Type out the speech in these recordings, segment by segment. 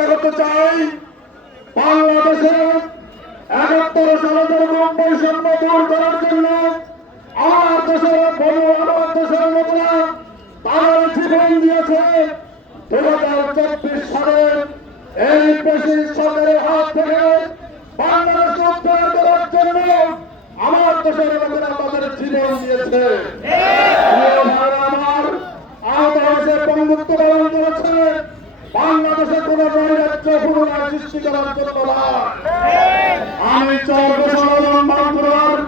পরিষ্কার করতে চাই বাংলাদেশে একাত্তর সালে যেরকম বৈষম্য দূর করার জন্য আমার দেশের বড় আমার দেশের লোকরা তাদের জীবন দিয়েছে। দু হাজার চব্বিশ সালে এই পেশি সরকারের হাত থেকে বাংলাদেশ উদ্ধার করার জন্য আমার দেশের লোকেরা তাদের জীবন দিয়েছে প্রিয় ভাইরা আমার আহত হয়েছে বন্ধুত্ব পালন করেছে বাংলাদেশে কোন নৈরাজ্য আমি চর বছর বান্ধব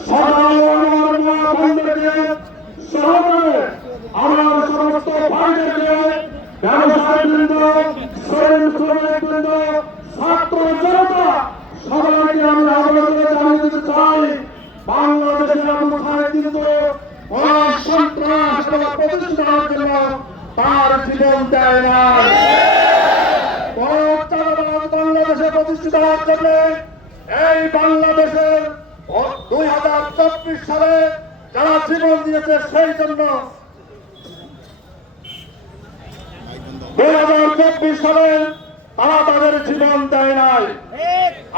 সকাল আমার সমস্ত ভাইদেরকে ব্যবসায় বৃন্দ শ্রমিক শ্রমিক বৃন্দ চাই। বাংলাদেশের মুখায় কিন্তু সন্ত্রাস প্রতিষ্ঠা তার জীবন দেয় না বাংলাদেশে প্রতিষ্ঠিত জন্য এই বাংলাদেশের দুই হাজার চব্বিশ সালে যারা জীবন দিয়েছে সেই জন্য দুই হাজার চব্বিশ সালে তারা তাদের জীবন দেয় নাই।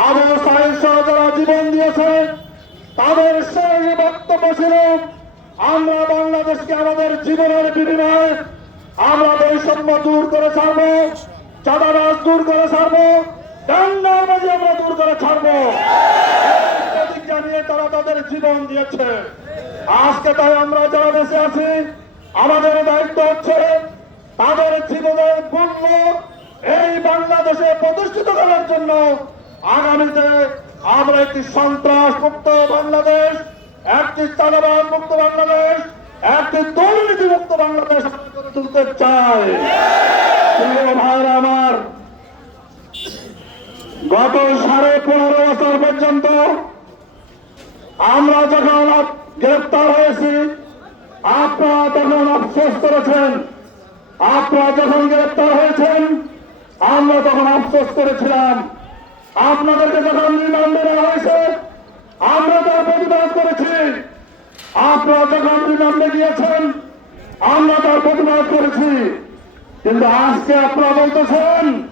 আবু সাহেব যারা জীবন দিয়েছে, তাদের সেই বক্তব্য ছিল, আমরা বাংলাদেশকে আমাদের জীবনের বিনিময়ে আমরা বৈষম্য দূর করে ছাড়বো, চাঁদাবাজ দূর করে ছাড়বো দাঙ্গাবাজি আমরা দূর করে ছাড়বো। নিয়ে তারা তাদের জীবন দিয়েছে। আজকে তাই আমরা যারা বেঁচে আছি, আমাদের দায়িত্ব হচ্ছে তাদের জীবনের মূল্য এই বাংলাদেশে প্রতিষ্ঠিত করার জন্য আগামীতে আমরা একটি সন্ত্রাস মুক্ত বাংলাদেশ, একটি চালাবাদ মুক্ত বাংলাদেশ, একটি দুর্নীতি মুক্ত বাংলাদেশ তুলতে চাই। ভাইরা আমার গত সাড়ে পনেরো বছর পর্যন্ত আমরা যখন গ্রেপ্তার হয়েছি, আপনারা তখন আফসোস করেছেন। আপনারা যখন গ্রেপ্তার হয়েছেন, আমরা তখন আফসোস করেছিলাম। আপনাদেরকে যখন রিমান্ডে দেওয়া হয়েছে, আমরা তার প্রতিবাদ করেছি। আপনারা যখন রিমান্ডে গিয়েছেন, আমরা তার প্রতিবাদ করেছি। কিন্তু আজকে আপনারা বলতেছেন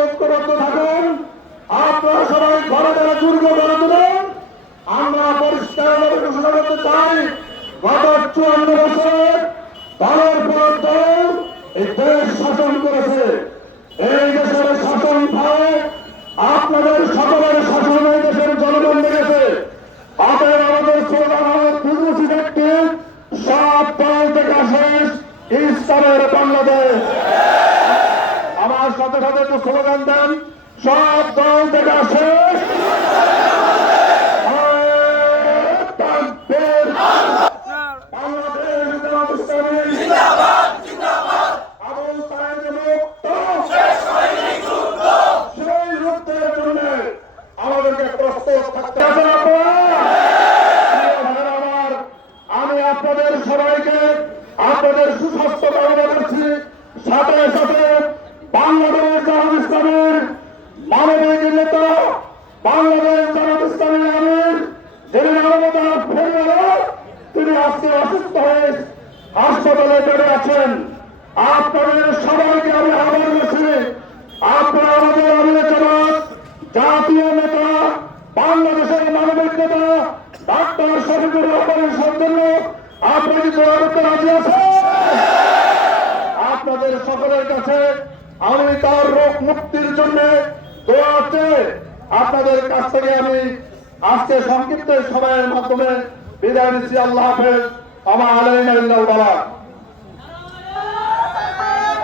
ঘোষণা করতে চাই গত চুয়ান্ন বছরে দলের পর এই দেশ শাসন করেছে এই দেশের শাসন ভাই আপনাদের সকলের শাসন এই দেশের জনগণ দেখেছে অতএব আমাদের স্লোগান হল বিজনেসি ব্যক্তি সব দল থেকে শেষ ইসলামের বাংলাদেশ আমার সাথে সাথে একটু স্লোগান দেন। সব দল থেকে শেষ বাংলাদেশ জামাত ইসলামী আবুল সাহেব মুক্ত সেই যুদ্ধের জন্য আমাদেরকে প্রস্তুত থাকতে হবে আপনারা প্রিয় ভাইরা আমার, আমি আপনাদের সবাইকে আপনাদের সুস্বাস্থ্য কামনা করছি অসুস্থ হয়ে আছেন আপনাদের সবাইকে আমি আহ্বান আপনারা আমাদের আমির জামাত জাতীয় নেতা বাংলাদেশের মানবিক নেতা ডাক্তার শফিকুর রহমানের সৌজন্য আপনাকে দোয়া করতে রাজি আছেন আপনাদের সকলের কাছে আমি তার রোগ মুক্তির জন্য আপনাদের কাছ থেকে আমি আজকে সংক্ষিপ্ত সময়ের মাধ্যমে বিদায় নিচ্ছি। আল্লাহ হাফেজ। আমার আলাইনা বলা বালা